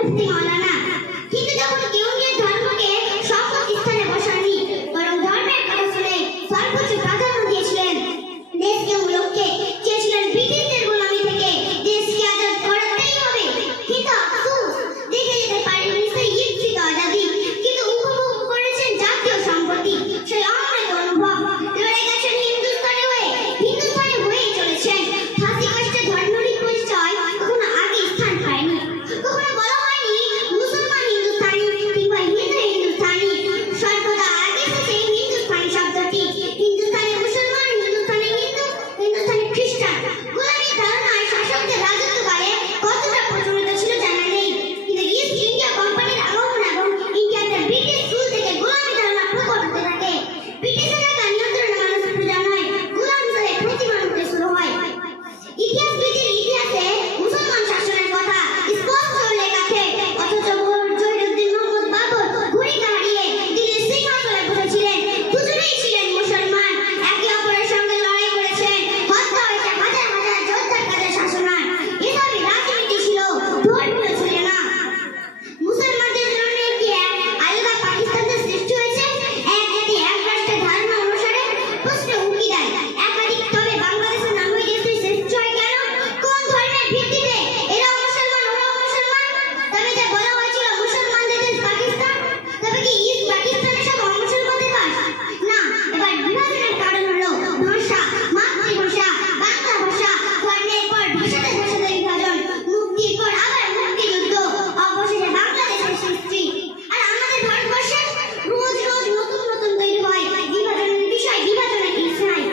মুফতি মাওলানা। কিন্তু যখন কেউ নিজের ধর্মকে সর্বোচ্চ স্থানে বসাননি, বরং ধর্মের কথা শুনে সর্বোচ্চ প্রাধান্য দিয়েছিলেন। দেশকে লোককে চেয়েছিলেন ব্রিটিশদের গোলামি থেকে দেশকে আজাদ করাতেই হবে। কিন্তু আফসোস, দেখে যেতে পারেননি সেই ইচ্ছিত আজাদি, কিন্তু উপভোগ করেছেন জাতীয় সম্পত্তি, সেই অমৃত অনুভব। লড়ে গেছেন হিন্দুস্তানি হয়েই চলেছেন। ফাঁসি কাস্টে ধর্মের পরিচয় কখনো আগে স্থান পায়নি। কখনো বলা হয়নি মুসলমান হিন্দুস্তানি কিংবা হিন্দু হিন্দুস্তানি, সর্বদা আগে এসেছে হিন্দুস্তানি শব্দটি। হিন্দুস্তানি মুসলমান, হিন্দুস্তানি হিন্দু, হিন্দুস্তানি খ্রিস্টান। গোলামীর ধারণায় শাসকদের রাজত্বকালে কতটা প্রচলিত ছিল জানা নেই, কিন্তু ইস্ট ইন্ডিয়া কোম্পানির আগমন এবং ইন্ডিয়াতে ব্রিটিশ রুল থেকে গোলামী ধারণা প্রকট হতে থাকে। ব্রিটিশের নিয়ন্ত্রণে মানুষ প্রজা নয়, গোলাম হিসেবে প্রতিমান হতে শুরু হয়। ইতিহাসবিদের ইতিহাসে মুসলমান শাসনের কথা স্পষ্ট উল্লেখ আছে, অথচ জহিরুদ্দিন মোহাম্মদ বাবর ঘুড়িকে হারিয়ে দিল্লির সিংহাসনে বসেছিলেন। দুজনেই ছিলেন মুসলমান, একে অপরের সঙ্গে লড়াই করেছেন, হত্যা হয়েছে হাজার হাজার যোদ্ধার কাছে শাসনার। এসবই রাজনীতি ছিল, ধর্মীয় ছিল না। মুসলমানদের জন্য কি এক আলাদা পাকিস্তানের সৃষ্টি হয়েছে? এক জাতি এক রাষ্ট্রের ধারণা অনুসারে? প্রশ্ন উকি দেয় একাধিক। তবে বাংলাদেশের নামে দেশটি সৃষ্টি হয় কেন? কোন ধর্মের ভিত্তিতে? এরাও মুসলমান, ওরাও মুসলমান। তবে যে বলা হয়েছিল মুসলমানদের দেশ পাকিস্তান, তবে কি ইস্ট পাকিস্তানের সব মুসলমানদের বাস? না। এবার বিভাজনের কারণ হলো ভাষা, মাতৃভাষা, বাংলা ভাষা। ধর্মের পর ভাষাতে বিভাজন, মুক্তির পর আবার মুক্তিযুদ্ধ, অবশেষে বাংলাদেশের সৃষ্টি। আর আমাদের ভারতবর্ষে রোজ রোজ নতুন নতুন তৈরি হয় বিভাজনের বিষয়, বিভাজনের কিছু নাই।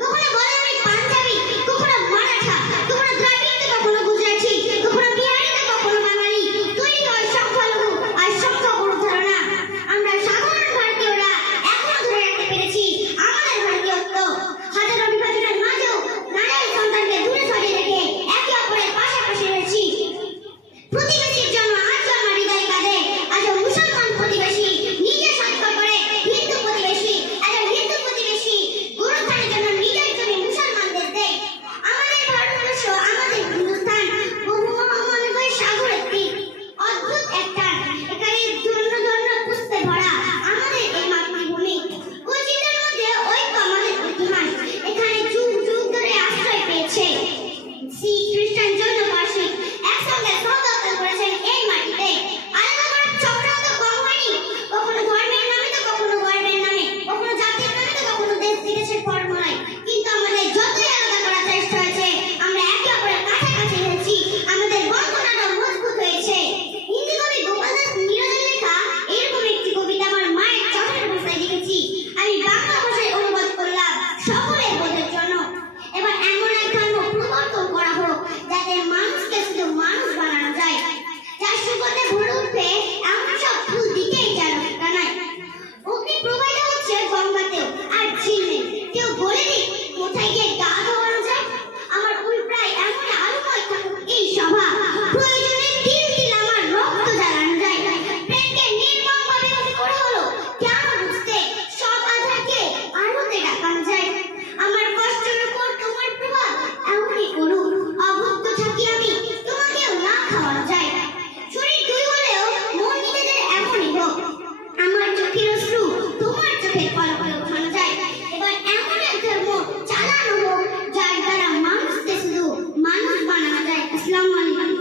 কখনো বলে আমি পাঞ্জাবি, কখনো মারাঠা, কখনো দ্রাবিড়, কখনো গুজরাটি, কখনো বিহারি, কখনো বাঙালি। তৈরি হয় সংখ্যালঘু আর সংখ্যাগুরু ধারণা। আমরা সাধারণ ভারতীয়রা এখনো ধরে রাখতে পেরেছি আমাদের ভারতীয়ত্ব। হাজারো বিভাজনের মাঝেও নারী সন্তানকে দূরে সরিয়ে রেখে একে অপরের পাশাপাশি রয়েছি। প্রতিবেশীর জন্য আজ আমার হৃদয় কাঁদে। আজ মুসলমান প্রতিবেশী নিজে স্বাক্ষর করে হিন্দু প্রতিবেশী, একজন হিন্দু প্রতিবেশী গোরস্থানের জন্য নিজের জমি মুসলমানদের দেয়। আমাদের ভারতবর্ষ, আমাদের হিন্দুস্তান বহু মহামানবী সাগরের তীর, অদ্ভুত একটা এখানে ধন্য পুষ্পে ভরা আমাদের এই মাতৃভূমি। বৈচিত্র্যের মধ্যে ঐক্য আমাদের ইতিহাস। এখানে যুগ যুগ ধরে আশ্রয় পেয়েছে শিখ, খ্রিস্টান, জৈন, পারসিক, একসঙ্গে সহযাত্রা করেছেন এই মাটিতে। আলাদা করার চক্রান্ত কম হয়নি। কখনো ধর্মের নামে তো কখনো গর্বের নামে, কখনো জাতির নামে তো কখনো দেশ বিদেশের ফর্মুলায়। কিন্তু আমাদের যতই আলাদা করার চেষ্টা হয়েছে, আমরা একে অপরের কাছাকাছি হয়েছি, আমাদের বন্ধনাটা মজবুত হয়েছে। হিন্দি কবি গোপাল দাস নীরজের লেখা এরকম একটি কবিতা আমার মায়ের চটের ভাষায় লিখেছি, আমি বাংলা ভাষায় অনুবাদ করলাম সকলের বোধের জন্য। এবার এমন এক ধর্ম প্রবর্তন করা হোক যাতে মানুষকে শুধু মানুষ বানানো যায়, যার সুগন্ধে ভরে উঠবে এমন সব ফুল দিকেই যেন কানায়। অগ্নি প্রবাহিত হচ্ছে গঙ্গাতেও আর ঝিলমে। কেউ বলে দিক কোথায় গিয়ে গা ধোয়ানো যায়। আমার উল্টায় এমন আলোময় থাকুক এই সভা, প্রয়োজনে তিল তিল আমার রক্ত জ্বালানো যায়। প্রেমকে নির্মমভাবে করা হলো কেন বুঝতে, সব আধারকে আলোতে ডাকানো যায়। আমার কষ্টের উপর তোমার প্রভাব এমনই করুক, অভুক্ত থাকি আমি, তোমাকেও না খাওয়ানো যায়। শরীর দুই হলেও মন নিজেদের এমনই হোক, আমার চোখের অশ্রু তোমার চোখের পলকে ওঠানো যায়। এবার এমন এক ধর্ম চালানো হোক যার দ্বারা মানুষকে শুধু মানুষ বানানো যায়। আসসালামু আলাইকুম।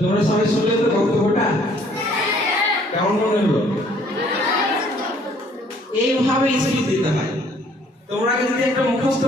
তোমরা সবাই শুনলে তো বক্তব্যটা? কেমন মনে হলো? এইভাবে স্পিচ দিতে হয়। তোমরা যদি একটা মুখস্থ